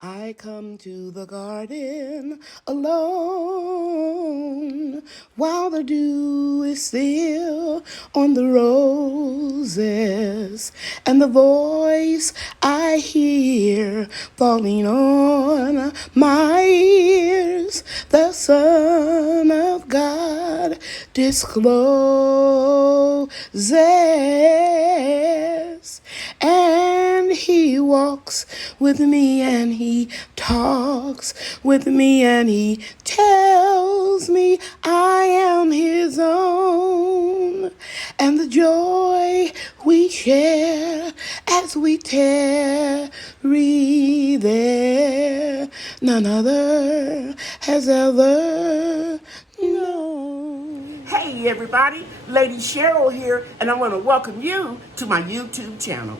I come to the garden alone while the dew is still on the roses, and the voice I hear falling on my ears, the Son of God discloses. And he walks with me and he talks with me and he tells me I am his own. And the joy we share as we tarry there, none other has ever known. Hey everybody, Lady Cheryl here, and I want to welcome you to my YouTube channel.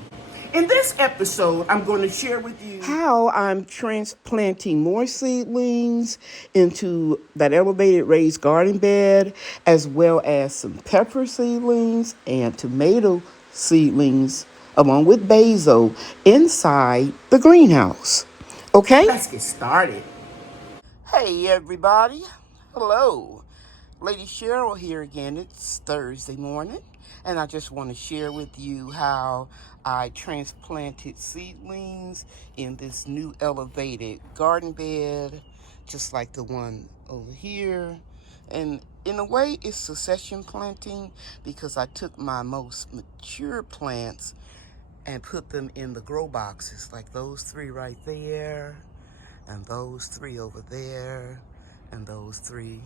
In this episode, I'm going to share with you how I'm transplanting more seedlings into that elevated raised garden bed, as well as some pepper seedlings and tomato seedlings, along with basil, inside the greenhouse. Okay? Let's get started. Hey everybody, hello. Lady Cheryl here again. It's Thursday morning, and I just want to share with you how I transplanted seedlings in this new elevated garden bed, just like the one over here. And in a way, it's succession planting because I took my most mature plants and put them in the grow boxes, like those three right there, and those three over there, and those three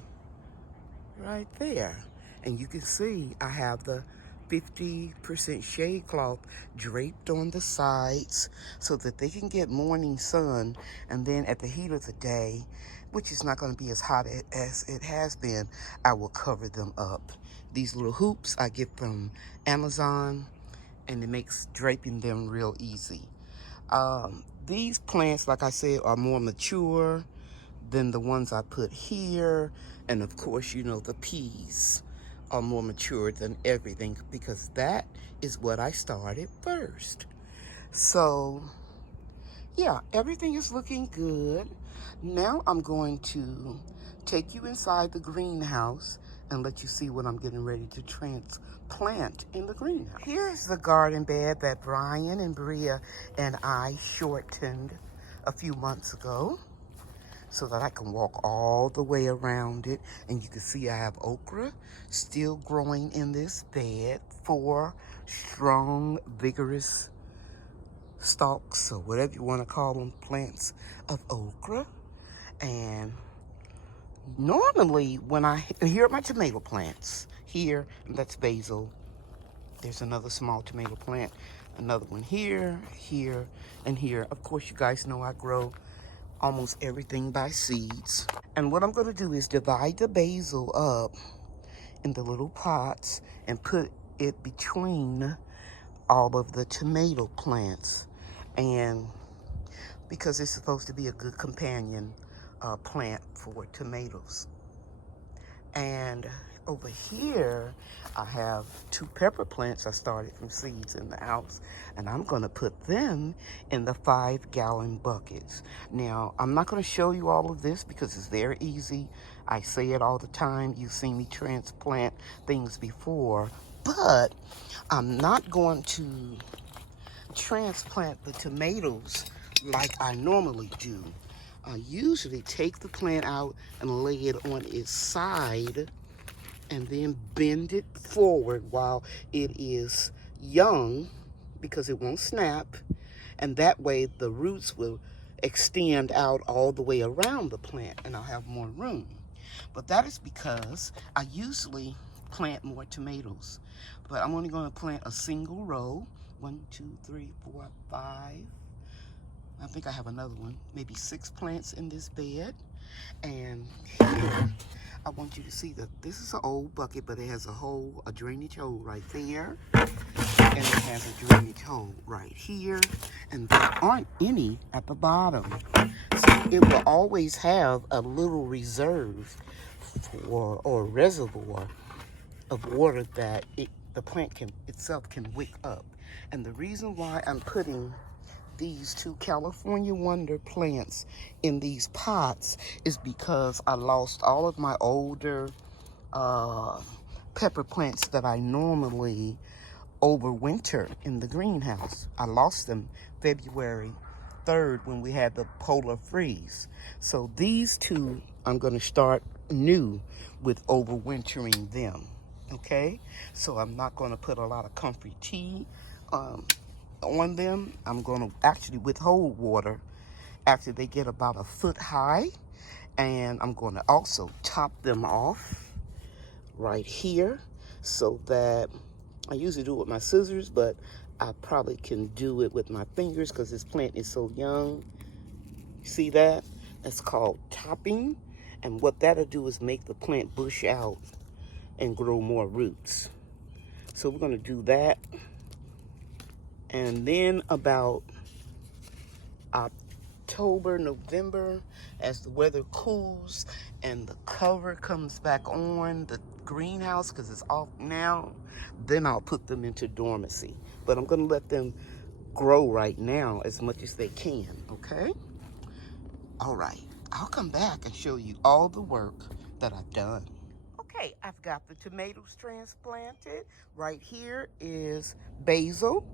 right there. And you can see I have the 50% shade cloth draped on the sides so that they can get morning sun, and then at the heat of the day, which is not going to be as hot as it has been, I will cover them up. These little hoops I get from Amazon, and it makes draping them real easy. These plants, like I said, are more mature than the ones I put here. And of course, you know, the peas are more mature than everything because that is what I started first. So yeah, everything is looking good. Now I'm going to take you inside the greenhouse and let you see what I'm getting ready to transplant in the greenhouse. Here's the garden bed that Brian and Bria and I shortened a few months ago, so that I can walk all the way around it. And you can see I have okra still growing in this bed, 4 strong, vigorous stalks, or whatever you want to call them, plants of okra. And normally and here are my tomato plants. Here, that's basil. There's another small tomato plant, another one here, here, and here. Of course, you guys know I grow almost everything by seeds. And what I'm going to do is divide the basil up in the little pots and put it between all of the tomato plants. And because it's supposed to be a good companion plant for tomatoes. And over here, I have 2 pepper plants I started from seeds in the house, and I'm going to put them in the 5-gallon buckets. Now, I'm not going to show you all of this because it's very easy. I say it all the time. You've seen me transplant things before, but I'm not going to transplant the tomatoes like I normally do. I usually take the plant out and lay it on its side and then bend it forward while it is young, because it won't snap, and that way the roots will extend out all the way around the plant and I'll have more room. But that is because I usually plant more tomatoes, but I'm only going to plant a single row. 1, 2, 3, 4, 5. I think I have another one, maybe 6 plants in this bed. And here, I want you to see that this is an old bucket, but it has a drainage hole right there. And it has a drainage hole right here. And there aren't any at the bottom. So it will always have a little reserve or reservoir of water that the plant itself can wick up. And the reason why I'm putting these two California Wonder plants in these pots is because I lost all of my older pepper plants that I normally overwinter in the greenhouse. I lost them February 3rd when we had the polar freeze. So these two, I'm going to start new with overwintering them. Okay, so I'm not going to put a lot of comfrey tea on them. I'm going to actually withhold water after they get about a foot high, and I'm going to also top them off right here so that I usually do it with my scissors, but I probably can do it with my fingers because this plant is so young. See that? That's called topping, and what that'll do is make the plant bush out and grow more roots. So we're going to do that, and then about October, November, as the weather cools and the cover comes back on the greenhouse because it's off now, then I'll put them into dormancy. But I'm going to let them grow right now as much as they can, okay? All right, I'll come back and show you all the work that I've done. Okay, I've got the tomatoes transplanted. Right here is basil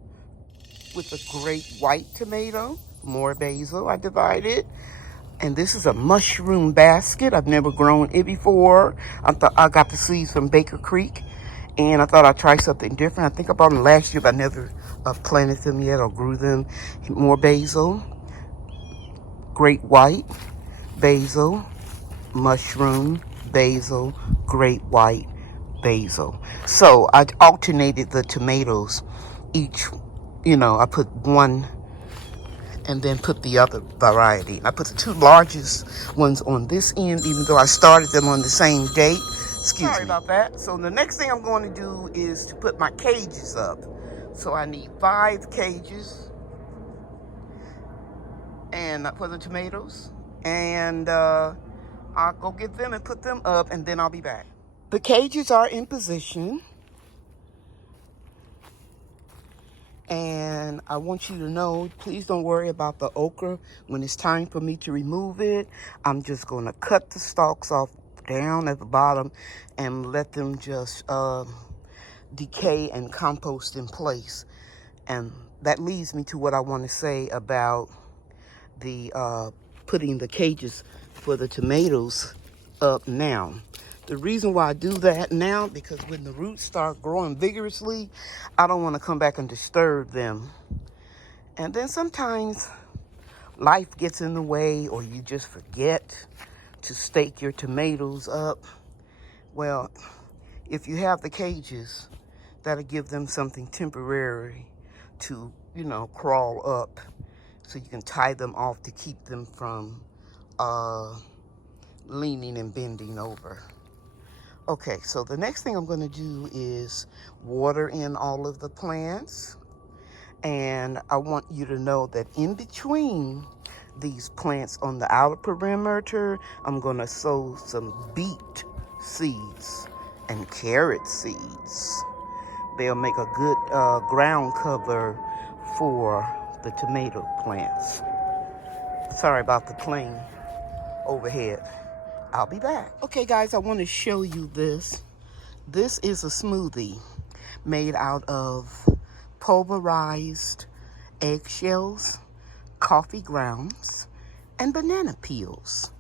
with a great white tomato. More basil I divided. And this is a mushroom basket. I've never grown it before. I got the seeds from Baker Creek, and I thought I'd try something different. I think I bought them last year, but I never planted them yet or grew them. More basil, great white, basil, mushroom, basil, great white, basil. So I alternated the tomatoes. Each, I put one and then put the other variety. I put the two largest ones on this end, even though I started them on the same date. Sorry about that. So the next thing I'm going to do is to put my cages up. So I need 5 cages and for the tomatoes. And I'll go get them and put them up, and then I'll be back. The cages are in position. And I want you to know, please don't worry about the okra. When it's time for me to remove it, I'm just going to cut the stalks off down at the bottom and let them just decay and compost in place. And that leads me to what I want to say about the putting the cages for the tomatoes up now. The reason why I do that now, because when the roots start growing vigorously, I don't want to come back and disturb them. And then sometimes life gets in the way, or you just forget to stake your tomatoes up. Well, if you have the cages, that'll give them something temporary to, crawl up, so you can tie them off to keep them from leaning and bending over. Okay, so the next thing I'm going to do is water in all of the plants. And I want you to know that in between these plants on the outer perimeter, I'm going to sow some beet seeds and carrot seeds. They'll make a good ground cover for the tomato plants. Sorry about the plane overhead. I'll be back. Okay, guys, I want to show you this. This is a smoothie made out of pulverized eggshells, coffee grounds, and banana peels.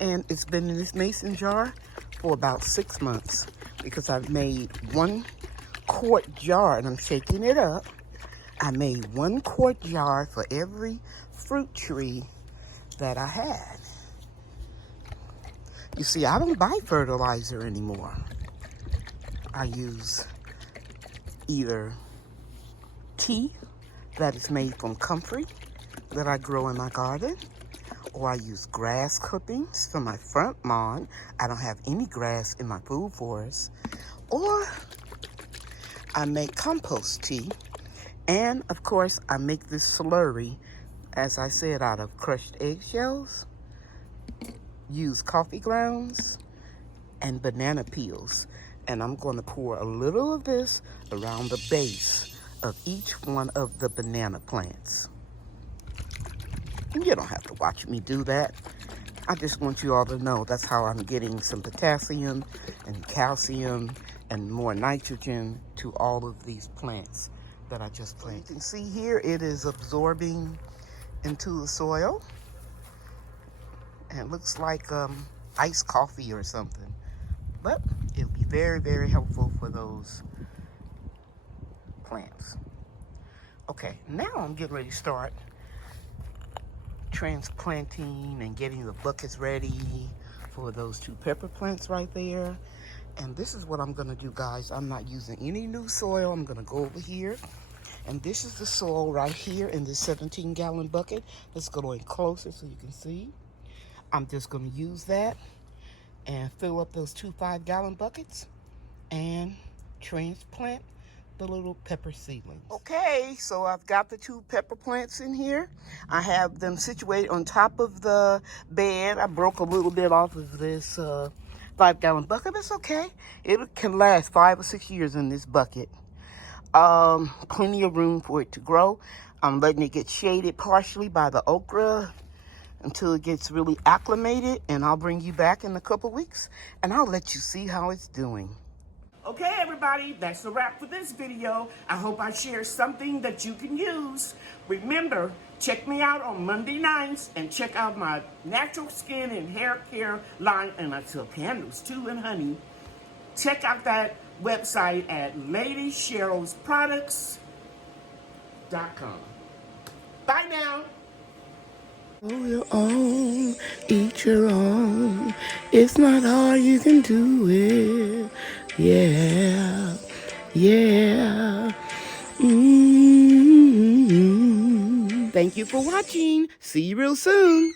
And it's been in this mason jar for about 6 months because I've made 1 quart jar, and I'm shaking it up. I made 1 quart jar for every fruit tree that I had. You see, I don't buy fertilizer anymore. I use either tea that is made from comfrey that I grow in my garden, or I use grass clippings from my front lawn. I don't have any grass in my food forest. Or I make compost tea. And, of course, I make this slurry, as I said, out of crushed eggshells, use coffee grounds, and banana peels. And I'm going to pour a little of this around the base of each one of the banana plants. You don't have to watch me do that. I just want you all to know that's how I'm getting some potassium and calcium and more nitrogen to all of these plants that I just planted. You can see here it is absorbing into the soil. And it looks like iced coffee or something. But it'll be very, very helpful for those plants. Okay, now I'm getting ready to start transplanting and getting the buckets ready for those 2 pepper plants right there. And this is what I'm gonna do, guys. I'm not using any new soil. I'm gonna go over here, and this is the soil right here in this 17-gallon bucket. Let's go in closer so you can see. I'm just gonna use that and fill up those 2 5-gallon buckets and transplant the little pepper seedlings. Okay, so I've got the 2 pepper plants in here. I have them situated on top of the bed. I broke a little bit off of this 5-gallon bucket. It's okay. It can last 5 or 6 years in this bucket. Plenty of room for it to grow. I'm letting it get shaded partially by the okra until it gets really acclimated, and I'll bring you back in a couple weeks and I'll let you see how it's doing. Okay, everybody, that's a wrap for this video. I hope I shared something that you can use. Remember, check me out on Monday nights and check out my natural skin and hair care line, and I sell candles too and honey. Check out that website at LadyCherylsNaturalProducts.com. Bye now. Go your own, eat your own. It's not hard, you can do it. Yeah, yeah. Thank you for watching. See you real soon.